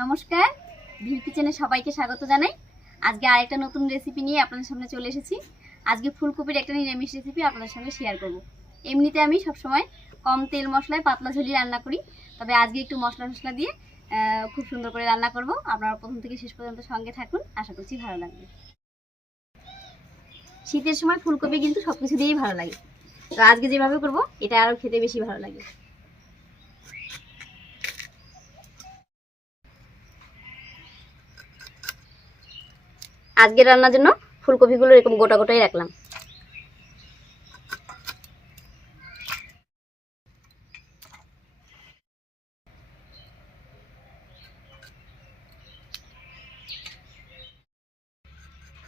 নমস্কার, ভিল কিচেনে সবাইকে স্বাগত জানাই। আজকে আরেকটা নতুন রেসিপি নিয়ে আপনাদের সামনে চলে এসেছি। আজকে ফুলকপির একটা নিরামিষ রেসিপি আপনাদের সঙ্গে শেয়ার করব। এমনিতে আমি সবসময় কম তেল মশলায় পাতলা ঝোলি রান্না করি, তবে আজকে একটু মশলা দিয়ে খুব সুন্দর করে রান্না করব। আপনারা প্রথম থেকে শেষ পর্যন্ত সঙ্গে থাকুন, আশা করছি ভালো লাগবে। শীতের সময় ফুলকপি কিন্তু সব কিছু দিয়েই ভালো লাগে, তো আজকে যেভাবে করব এটা আরও খেতে বেশি ভালো লাগে। আজকে রান্নার জন্য ফুলকপিগুলো এরকম গোটা গোটাই রাখলাম।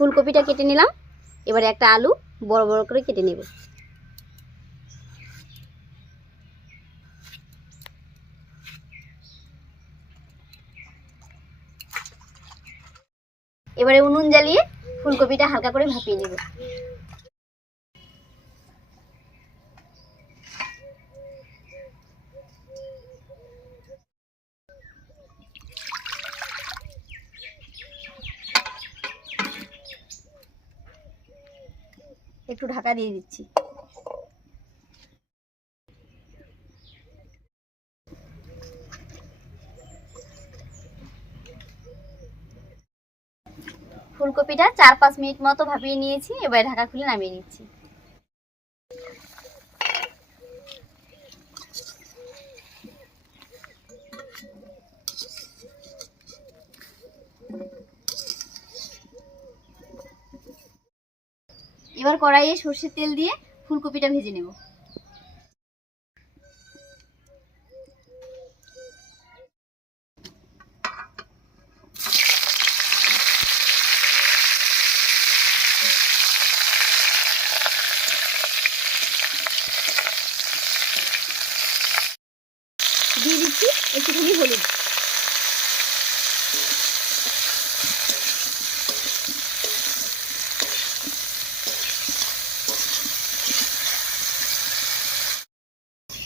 ফুলকপিটা কেটে নিলাম, এবারে একটা আলু বড় বড় করে কেটে নেব। এবারে উনুন জ্বালিয়ে ফুলকপিটা হালকা করে ভাপিয়ে নেব। একটু ঢাকা দিয়ে দিচ্ছি। ফুলকপিটা 4-5 মিনিট মতো ভাপিয়ে নিয়েছি, এবারে ঢাকা খুলে নামিয়ে নিচ্ছি। এবার কড়াইয়ে সরষের তেল দিয়ে ফুলকপিটা ভেজে নেব। দিয়ে দিচ্ছি একটুখানি হলুদ।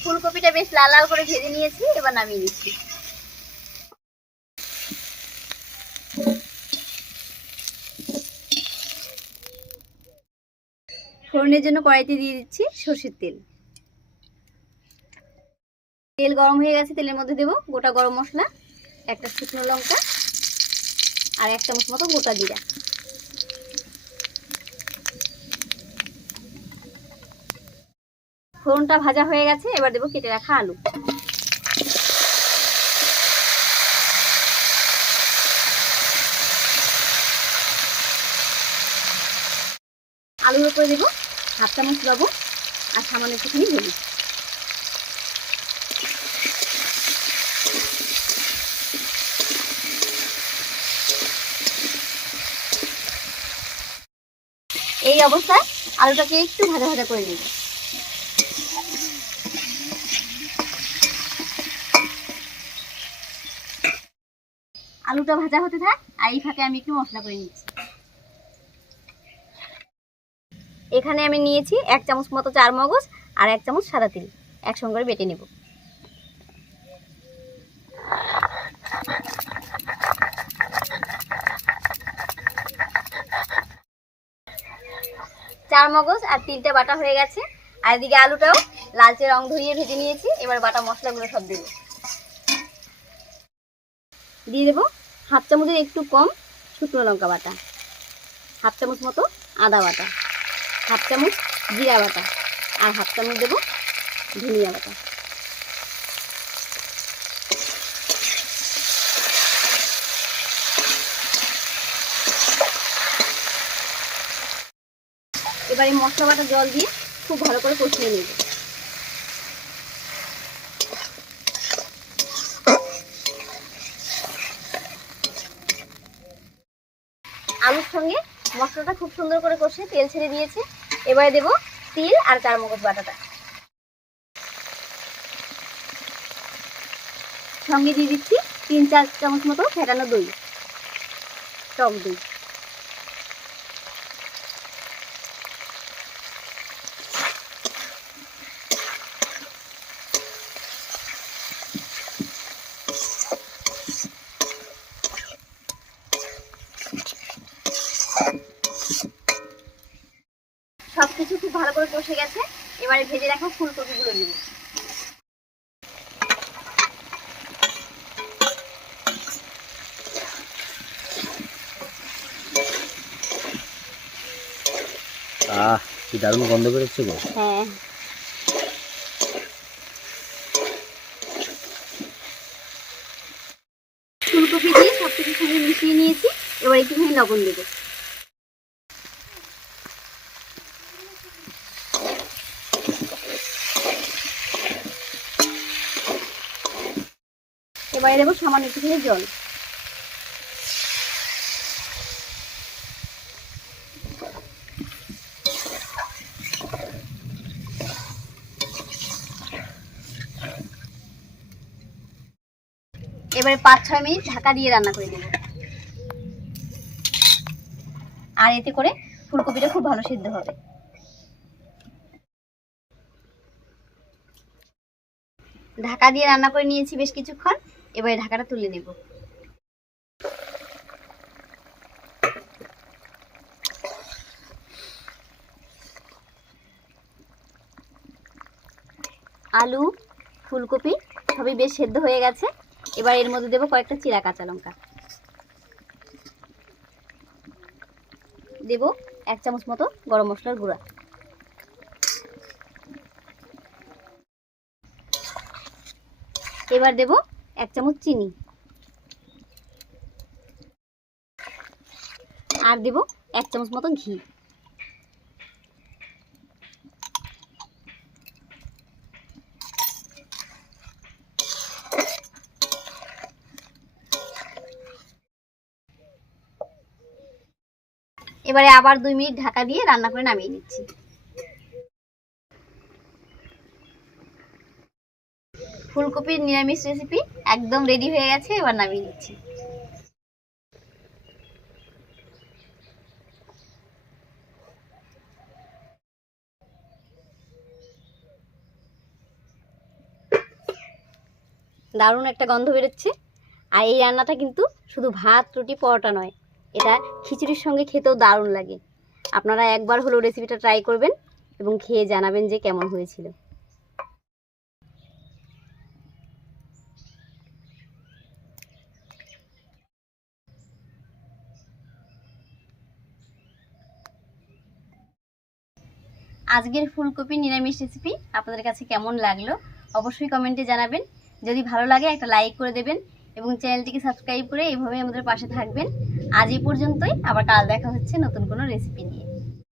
ফুলকপিটা বেশ লাল লাল করে ভেজে নিয়েছি, এবার নামিয়ে নিচ্ছি। ফোড়নের জন্য কড়াইতে দিয়ে দিচ্ছি সরষের তেল। তেল গরম হয়ে গেছে, তেলের মধ্যে দেব গোটা গরম মশলা, একটা শুকনো লঙ্কা আর 1 চামচ মতো গোটা জিরা। ফোড়নটা ভাজা হয়ে গেছে, এবার দেব কেটে রাখা আলু। আলুর উপরে দেব 1/2 চামচ লবণ আর সামান্য একটুখানি হলুদ। এই অবস্থায় আলুটাকে একটু ভাজা ভাজা করে নেব। আলুটা ভাজা হতে থাক, আর এই ফাঁকে আমি একটু মশলা করে নিচ্ছি। এখানে আমি নিয়েছি 1 চামচ মতো চারমগজ আর 1 চামচ সাদা তিল, একসঙ্গে করে বেটে নেব। চারমগজ আর তিলটা বাটা হয়ে গেছে, আর এদিকে আলুটাও লালচে রং ধরিয়ে ভেজে নিয়েছি। এবার বাটা মশলাগুলো সব দেব। দিয়ে দেবো 1/2 চামচের একটু কম শুকনো লঙ্কা বাটা, 1/2 চামচ মতো আদা বাটা, 1/2 চামচ জিরা বাটা আর 1/2 চামচ দেবো ধনিয়া বাটা। এবারে মশলা বাটা জল দিয়ে খুব ভালো করে কষিয়ে নেব। আলুর সঙ্গে মশলাটা খুব সুন্দর করে কষে তেল ছেড়ে দিয়েছে, এবারে দেব তিল আর চারমগজ বাটাটা। সঙ্গে দিয়ে দিচ্ছি 3-4 চামচ মতো ফেটানো দই, টক দই। করে কষে গেছে। এবারে ভেজে রাখা ফুলকপিগুলো দিব। কি দারুণ গন্ধ বেরোচ্ছে গো। হ্যাঁ, ফুলকপি দিয়ে সব কিছুর সঙ্গে মিশিয়ে নিয়েছি। এবার একটুখানি লবণ দেবো। এবারে দেবো সামান্য একটুখানি জল। এবারে 5-6 মিনিট ঢাকা দিয়ে রান্না করে দেব। আর এতে করে ফুলকপিটা খুব ভালো সিদ্ধ হবে। ঢাকা দিয়ে রান্না করে নিয়েছি বেশ কিছুক্ষণ। এবারে ঢাকাটা তুলে নেব। আলু, ফুলকপি সবই বেশ সেদ্ধ হয়ে গেছে। এবার এর মধ্যে দেবো কয়েকটা চিরা কাঁচা লঙ্কা, দেব 1 চামচ মতো গরম মশলার গুঁড়া, এবার দেব 1 চামচ চিনি, আর দেব 1 চামচ মতো ঘি। এবারে আবার 2 মিনিট ঢাকা দিয়ে রান্না করে নামিয়ে নিচ্ছি। ফুলকপির নিরামিষ রেসিপি একদম রেডি হয়ে গেছে। এবার নামিয়ে নিচ্ছি। দারুণ একটা গন্ধ বেরোচ্ছে। আর এই রান্নাটা কিন্তু শুধু ভাত, রুটি, পরোটা নয়, এটা খিচুড়ির সঙ্গে খেতেও দারুণ লাগে। আপনারা একবার হলেও রেসিপিটা ট্রাই করবেন এবং খেয়ে জানাবেন যে কেমন হয়েছিল। আজকের ফুলকপি নিরামিষ রেসিপি আপনাদের কাছে কেমন লাগলো অবশ্যই কমেন্টে জানাবেন। যদি ভালো লাগে একটা লাইক করে দেবেন এবং চ্যানেলটিকে সাবস্ক্রাইব করে এইভাবে আমাদের পাশে থাকবেন। আজ এই পর্যন্তই, আবার কাল দেখা হচ্ছে নতুন কোনো রেসিপি নিয়ে।